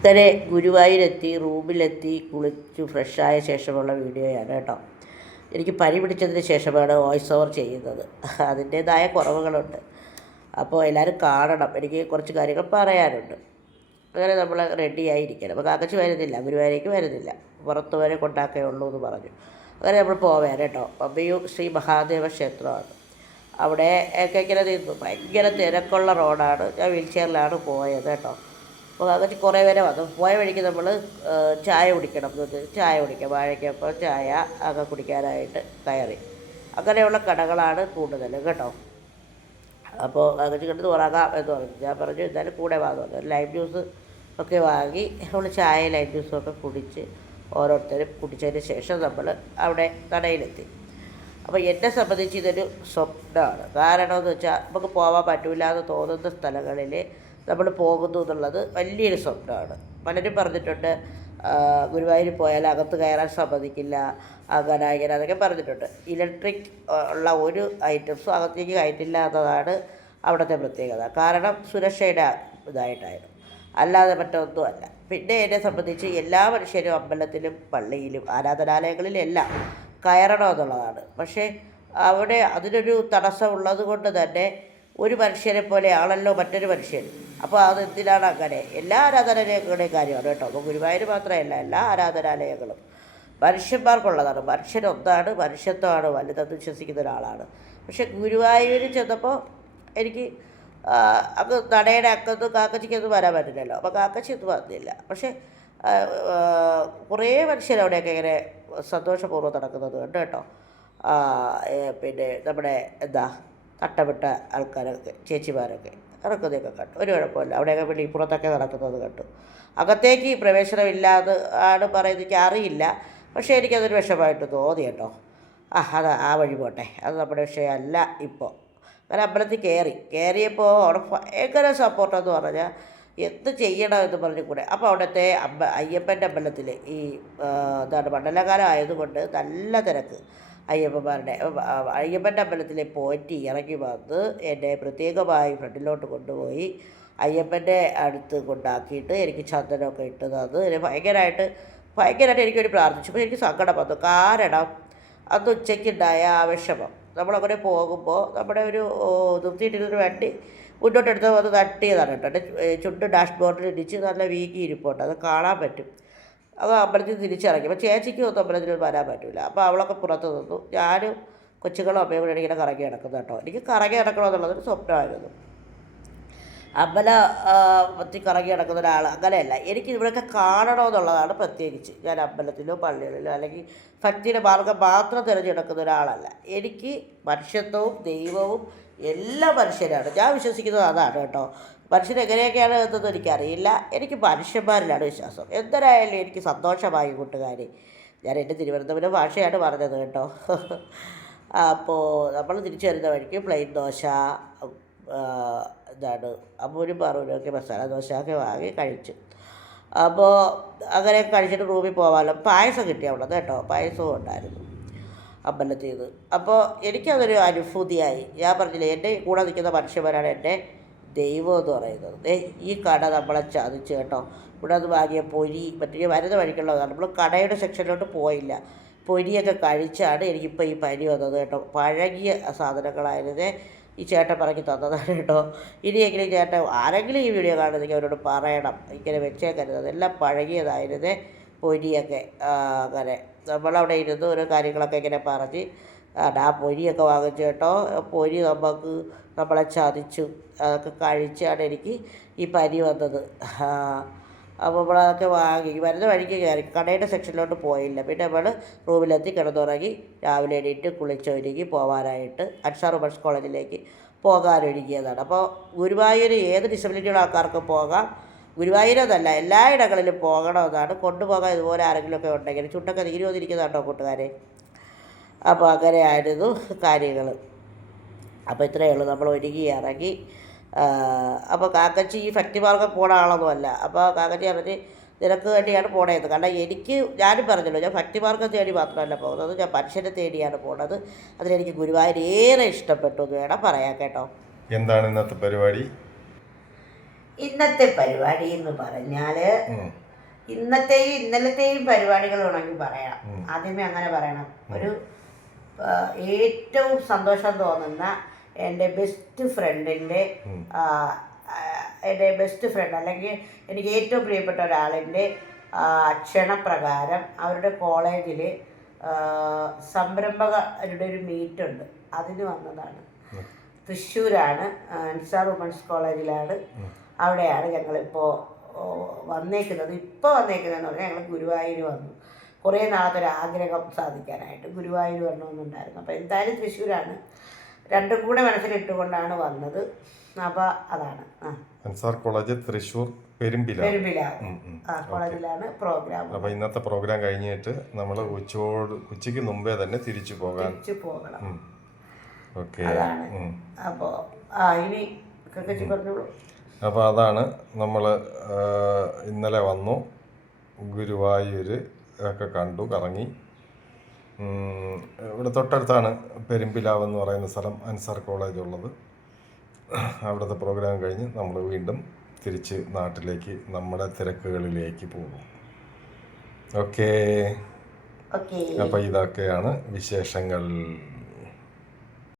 അങ്ങനെ ഗുരുവായൂരെത്തി റൂമിലെത്തി കുളിച്ച് ഫ്രഷായ ശേഷമുള്ള വീഡിയോയാണ് കേട്ടോ. എനിക്ക് പനി പിടിച്ചതിന് ശേഷമാണ് വോയിസ് ഓവർ ചെയ്യുന്നത്. അതിന്റേതായ കുറവുകളുണ്ട്. അപ്പോൾ എല്ലാവരും കാണണം. എനിക്ക് കുറച്ച് കാര്യങ്ങൾ പറയാനുണ്ട്. അങ്ങനെ നമ്മൾ റെഡി ആയിരിക്കണം. അപ്പോൾ കാക്കച്ചു വരുന്നില്ല ഗുരുവായൂരേക്ക് വരുന്നില്ല. പുറത്തു വരെ കൊണ്ടാക്കേ ഉള്ളൂ എന്ന് പറഞ്ഞു. അങ്ങനെ നമ്മൾ പോവാൻ കേട്ടോ. പമ്പയും ശ്രീ മഹാദേവ ക്ഷേത്രമാണ്. അവിടെ ഒക്കെ ഇങ്ങനെ നിന്നു ഭയങ്കര തിരക്കുള്ള റോഡാണ് ഞാൻ വീൽ ചെയറിലാണ് പോയത് കേട്ടോ. അപ്പോൾ കാക്കച്ചി കുറേ പേരെ വന്നു പോയ വഴിക്ക് നമ്മൾ ചായ കുടിക്കണം. എന്ന് വെച്ച് ചായ കുടിക്കാം. വാഴയ്ക്കപ്പം ചായ ഒക്കെ കുടിക്കാനായിട്ട് കയറി. അങ്ങനെയുള്ള കടകളാണ് കൂടുതലും. കേട്ടോ? അപ്പോൾ അങ്ങനെ കണ്ടത് ഉറങ്ങാം എന്ന് പറഞ്ഞു ഞാൻ പറഞ്ഞു എന്തായാലും കൂടെ വാങ്ങും പറഞ്ഞു. ലൈം ജ്യൂസ് ഒക്കെ വാങ്ങി നമ്മൾ ചായ ലൈം ജ്യൂസും ഒക്കെ കുടിച്ച് ഓരോരുത്തരും കുടിച്ചതിന് ശേഷം നമ്മൾ അവിടെ കടയിലെത്തി. അപ്പോൾ എന്നെ സംബന്ധിച്ച് ഇതൊരു സ്വപ്നമാണ്. കാരണം എന്ന് വെച്ചാൽ നമുക്ക് പോകാൻ പറ്റില്ല എന്ന് തോന്നുന്ന സ്ഥലങ്ങളിൽ നമ്മൾ പോകുന്നു എന്നുള്ളത് വലിയൊരു സ്വപ്നമാണ്. പലരും പറഞ്ഞിട്ടുണ്ട് ഗുരുവായൂർ പോയാൽ അകത്ത് കയറാൻ സമ്മതിക്കില്ല അങ്ങനെ അതൊക്കെ പറഞ്ഞിട്ടുണ്ട്. ഇലക്ട്രിക് ഉള്ള ഒരു ഐറ്റംസും അകത്തേക്ക് കയറ്റില്ല എന്നതാണ് അവിടുത്തെ പ്രത്യേകത. കാരണം സുരക്ഷയുടെ ഇതായിട്ടായിരുന്നു. അല്ലാതെ മറ്റൊന്നും അല്ല പിന്നെ എന്നെ സംബന്ധിച്ച് എല്ലാ മനുഷ്യരും അമ്പലത്തിലും പള്ളിയിലും ആരാധനാലയങ്ങളിലും എല്ലാം കയറണമെന്നുള്ളതാണ് പക്ഷേ അവിടെ അതിനൊരു തടസ്സമുള്ളത് കൊണ്ട് തന്നെ ഒരു മനുഷ്യരെ പോലെ ആളല്ലോ മറ്റൊരു മനുഷ്യൻ. അപ്പോൾ അത് എന്തിനാണ് അങ്ങനെ? എല്ലാ ആരാധനാലയങ്ങളുടെയും കാര്യമാണ് കേട്ടോ. അപ്പോൾ ഗുരുവായൂർ മാത്രമല്ല എല്ലാ ആരാധനാലയങ്ങളും. മനുഷ്യന്മാർക്കുള്ളതാണ്. മനുഷ്യൻ ഒന്നാണ് മനുഷ്യത്വമാണ് വലുതെന്ന് വിശ്വസിക്കുന്ന ഒരാളാണ്. പക്ഷെ ഗുരുവായൂർ ചെന്നപ്പോൾ എനിക്ക് അങ്ങ് നടയുടെ അക്കത്ത് കാക്കച്ചിക്കൊന്നും വരാൻ പറ്റില്ലല്ലോ. അപ്പോൾ കാക്കച്ചി ഒന്നും വന്നില്ല. പക്ഷേ കുറേ മനുഷ്യർ അവിടെയൊക്കെ ഇങ്ങനെ സന്തോഷപൂർവം നടക്കുന്നത് ഉണ്ട് കേട്ടോ. പിന്നെ നമ്മുടെ എന്താ തട്ടമിട്ട ആൾക്കാരൊക്കെ ചേച്ചിമാരൊക്കെ. നടക്കുന്നതൊക്കെ കണ്ടു. ഒരു കുഴപ്പമില്ല. അവിടെയൊക്കെ ഇപ്പുറത്തൊക്കെ നടക്കുന്നത് കണ്ടു. അകത്തേക്ക് പ്രവേശനമില്ലാതെ ആണ് പറയുന്നത് എനിക്ക് അറിയില്ല. പക്ഷേ എനിക്കതൊരു വിഷമമായിട്ട് തോന്നി കേട്ടോ. ആ അത് ആ വഴി പോട്ടെ. അത് നമ്മുടെ വിഷയമല്ല ഇപ്പോൾ. അങ്ങനെ അമ്പലത്തിൽ കയറി. കയറിയപ്പോൾ അവിടെ ഭയങ്കര സപ്പോർട്ടെന്ന് പറഞ്ഞാൽ എന്ത് ചെയ്യണം എന്ന് പറഞ്ഞു കൂടെ. അപ്പോൾ അവിടുത്തെ അമ്പ അയ്യപ്പന്റെ അമ്പലത്തിൽ ഈ എന്താണ് മണ്ഡലകാലം ആയതുകൊണ്ട് നല്ല തിരക്ക്. അയ്യപ്പന്മാരുടെ അയ്യപ്പന്റെ അമ്പലത്തിലെ പോറ്റി ഇറങ്ങി വന്ന് എന്നെ പ്രത്യേകമായി ഫ്രണ്ടിലോട്ട് കൊണ്ടുപോയി അയ്യപ്പന്റെ അടുത്ത് കൊണ്ടാക്കിയിട്ട് എനിക്ക് ചന്ദനമൊക്കെ ഇട്ട് തന്നത് എന്നെ ഭയങ്കരമായിട്ട് ഭയങ്കരമായിട്ട് എനിക്കൊരു പ്രാർത്ഥിച്ചു. അപ്പോൾ എനിക്ക് സങ്കടം വന്നു. കാരണം അന്ന് ഉച്ചയ്ക്കുണ്ടായ ആ വിഷമം. നമ്മളങ്ങനെ പോകുമ്പോൾ നമ്മുടെ ഒരു നിർത്തിയിട്ടിരുന്നൊരു വണ്ടി മുന്നോട്ടെടുത്ത് വന്ന് തട്ടിയതാണ് കേട്ടോ. ചുണ്ട് ഡാഷ്ബോർഡിൽ ഇടിച്ച് നല്ല വീക്കി ഇരിപ്പുണ്ട് അത് കാണാൻ പറ്റും. അത് അമ്പലത്തിൽ തിരിച്ചിറങ്ങി. അപ്പോൾ ചേച്ചിക്ക് ഒന്നും അമ്പലത്തിൽ വരാൻ പറ്റില്ല അപ്പോൾ അവളൊക്കെ പുറത്ത് നിന്നു. ഞാനും കൊച്ചുങ്ങളും അമ്മയും കൂടെ ഇങ്ങനെ കറങ്ങി നടക്കുന്നു കേട്ടോ. എനിക്ക് കറങ്ങി നടക്കണമെന്നുള്ളതൊരു സ്വപ്നമായിരുന്നു. അമ്പല പറ്റി കറങ്ങി നടക്കുന്ന ഒരാൾ അങ്ങനെയല്ല. എനിക്ക് ഇവിടെയൊക്കെ കാണണമെന്നുള്ളതാണ് പ്രത്യേകിച്ച്. ഞാൻ അമ്പലത്തിലോ പള്ളികളിലോ അല്ലെങ്കിൽ ഭക്തിയുടെ മാർഗം മാത്രം തിരഞ്ഞെടുക്കുന്ന ഒരാളല്ല. എനിക്ക് മനുഷ്യത്വവും ദൈവവും എല്ലാ മനുഷ്യരാണ്. ഞാൻ വിശ്വസിക്കുന്നത് അതാണ് കേട്ടോ. മനുഷ്യൻ എങ്ങനെയൊക്കെയാണ് എന്നൊന്നും എനിക്കറിയില്ല. എനിക്ക് മനുഷ്യന്മാരിലാണ് വിശ്വാസം. എന്തരായാലും എനിക്ക് സന്തോഷമായി കൂട്ടുകാരി. ഞാൻ എന്റെ തിരുവനന്തപുരം ഭാഷയാണ് പറഞ്ഞത് കേട്ടോ. അപ്പോൾ നമ്മൾ തിരിച്ചു വരുന്ന വഴിക്ക് പ്ലെയിൻ ദോശ എന്താണ് അമ്മൂരും പാറൂരും ഒക്കെ മസാല ഒക്കെ വാങ്ങി കഴിച്ചു. അപ്പോൾ അങ്ങനെ കഴിച്ചിട്ട് റൂമിൽ പോകാമല്ലോ പായസം കിട്ടി അവിടെ കേട്ടോ. പായസവും ഉണ്ടായിരുന്നു അമ്പലത്തിൽ നിന്ന്. അപ്പോൾ എനിക്കതൊരു അനുഭൂതിയായി. ഞാൻ പറഞ്ഞില്ലേ എന്റെ കൂടെ നിൽക്കുന്ന മനുഷ്യന്മാരാണ് എന്റെ ദൈവം എന്ന് പറയുന്നത്. ദേ ഈ കട നമ്മളെ ചതിച്ചു കേട്ടോ. ഇവിടെ നിന്ന് വാങ്ങിയ പൊരി മറ്റേ വരുന്ന വഴിക്കുള്ളതാണ് നമ്മൾ കടയുടെ സെക്ഷനിലോട്ട് പോയില്ല. പൊരിയൊക്കെ കഴിച്ചാണ് എനിക്കിപ്പോൾ ഈ പനി വന്നത് കേട്ടോ. പഴകിയ സാധനങ്ങളായിരുന്നേ. ഈ ചേട്ടൻ പറക്കി തന്നതാണ് കേട്ടോ. ഇനിയെങ്കിലും ചേട്ടൻ ആരെങ്കിലും ഈ വീഡിയോ കാണുന്നെങ്കിൽ അവരോട് പറയണം. ഇങ്ങനെ വെച്ചേക്കരുത്. അതെല്ലാം പഴകിയതായിരുന്നേ പൊരിയൊക്കെ. അങ്ങനെ. നമ്മളവിടെ ഇരുന്ന് ഓരോ കാര്യങ്ങളൊക്കെ ഇങ്ങനെ പറഞ്ഞ് ആ പൊരിയൊക്കെ വാങ്ങിച്ചു കേട്ടോ. പൊരി നമുക്ക് നമ്മളെ ചതിച്ചു. അതൊക്കെ കഴിച്ചാണ് എനിക്ക് ഈ പനി വന്നത്. അപ്പോൾ നമ്മളതൊക്കെ വാങ്ങി. വരുന്ന വഴിക്ക് കയറി കടയുടെ സെക്ഷനിലോട്ട് പോയില്ല. പിന്നെ നമ്മൾ റൂമിലെത്തി കിടന്നുറങ്ങി രാവിലെ എണീറ്റ് കുളിച്ചൊരുങ്ങി പോകാനായിട്ട് അൻസാർ ഉമൻസ് കോളേജിലേക്ക് പോകാനൊരുങ്ങിയതാണ്. അപ്പോൾ ഗുരുവായൂർ ഏത് ഡിസബിലിറ്റിയുള്ള ആൾക്കാർക്കും പോകാം. ഗുരുവായൂരെന്നല്ല എല്ലായിടങ്ങളിലും പോകണമെന്നാണ്. കൊണ്ടുപോകാൻ ഇതുപോലെ ആരെങ്കിലുമൊക്കെ ഉണ്ടെങ്കിൽ നീരുവന്നിരിക്കുന്ന കേട്ടോ കൂട്ടുകാരെ? അപ്പോൾ അങ്ങനെയായിരുന്നു കാര്യങ്ങൾ. അപ്പോൾ ഇത്രയേ ഉള്ളൂ. നമ്മൾ ഒരുങ്ങി ഇറങ്ങി. അപ്പോൾ കാക്കച്ചി ഈ ഭക്തി മാർഗം പോണ ആളൊന്നുമല്ല. അപ്പോൾ കാക്കച്ചി പറഞ്ഞ് നിനക്ക് വേണ്ടിയാണ് പോണേന്ന്. കാരണം എനിക്ക് ഞാനും പറഞ്ഞല്ലോ ഞാൻ ഭക്തി മാർഗം തേടി മാത്രമല്ല പോകുന്നത്. ഞാൻ മനുഷ്യനെ തേടിയാണ് പോണത്. അതിലെനിക്ക് ഗുരുവായൂർ ഏറെ ഇഷ്ടപ്പെട്ടു എന്ന് വേണം പറയാം കേട്ടോ. എന്താണ് ഇന്നത്തെ പരിപാടി? ഇന്നത്തെ പരിപാടി എന്ന് പറഞ്ഞാൽ. ഇന്നത്തെയും ഇന്നലത്തെയും പരിപാടികൾ വേണമെങ്കിൽ പറയാം. ആദ്യമേ അങ്ങനെ പറയണം. ഒരു ഏറ്റവും സന്തോഷം തോന്നുന്ന എന്റെ ബെസ്റ്റ് ഫ്രണ്ടിന്റെ എന്റെ ബെസ്റ്റ് ഫ്രണ്ട് അല്ലെങ്കിൽ എനിക്ക് ഏറ്റവും പ്രിയപ്പെട്ട ഒരാളിന്റെ ക്ഷണപ്രകാരം അവരുടെ കോളേജിൽ സംരംഭകരുടെ ഒരു മീറ്റ് ഉണ്ട് അതിന് വന്നതാണ്. തൃശ്ശൂരാണ് അൻസാർ വുമൻസ് കോളേജിലാണ്. അവിടെയാണ് ഞങ്ങളിപ്പോൾ വന്നേക്കുന്നത്. ഇപ്പോൾ വന്നേക്കുന്നതെന്ന് പറഞ്ഞാൽ ഞങ്ങൾ ഗുരുവായൂർ വന്നു. കുറേ നാളത്തെ ഒരു ആഗ്രഹം സാധിക്കാനായിട്ട്. ഗുരുവായൂർ വരണമെന്നുണ്ടായിരുന്നു. അപ്പോൾ എന്തായാലും തൃശ്ശൂരാണ്. രണ്ടും കൂടെ മനസ്സിലിട്ടുകൊണ്ടാണ് വന്നത്. അപ്പോൾ അതാണ്. ആ. അൻസാർ കോളേജ് തൃശ്ശൂർ പെരുമ്പില. കോളേജിലാണ് പ്രോഗ്രാം. അപ്പൊ ഇന്നത്തെ പ്രോഗ്രാം കഴിഞ്ഞിട്ട് നമ്മൾ ഉച്ചയോട് ഉച്ചയ്ക്ക് മുമ്പേ തന്നെ തിരിച്ചു പോകാൻ. തിരിച്ചു പോകണം. ഓക്കെ. അതാണ്. അപ്പോൾ ആ ഇനി കക്കച്ചി പറഞ്ഞോളൂ. അപ്പോൾ അതാണ് നമ്മൾ ഇന്നലെ വന്നു. ഗുരുവായൂർ ഒക്കെ കണ്ടു കറങ്ങി. ഇവിടെ തൊട്ടടുത്താണ് പെരുമ്പിലാവ് എന്ന് പറയുന്ന സ്ഥലം അൻസാർ കോളേജ് ഉള്ളത്. അവിടുത്തെ പ്രോഗ്രാം കഴിഞ്ഞ് നമ്മൾ വീണ്ടും തിരിച്ച് നാട്ടിലേക്ക് നമ്മുടെ തിരക്കുകളിലേക്ക് പോകും. ഓക്കേ. അപ്പോൾ ഇതൊക്കെയാണ് വിശേഷങ്ങൾ.